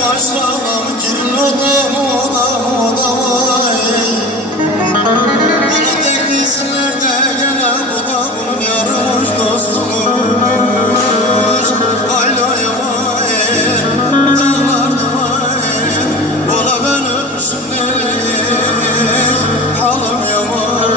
başlamam kirloda moda vay. Bana teklislerde gelen bu da bunun yarımış dostumuş. Aylaya vay, dağlarda vay. Ola ben öpmüşüm halam yaman.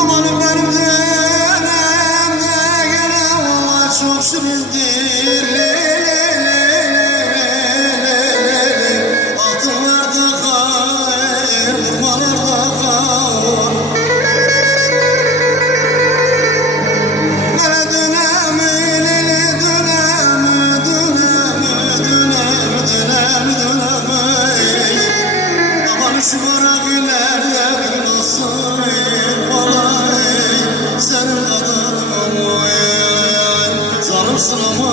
Amanım benim dönemde gelen valla çok sürüldür. Altınlarda kayır, vurmalarda kavur. Hele dönemi, aman şu kara günlerde bir gün olsun. Senin kadar zalimsin ama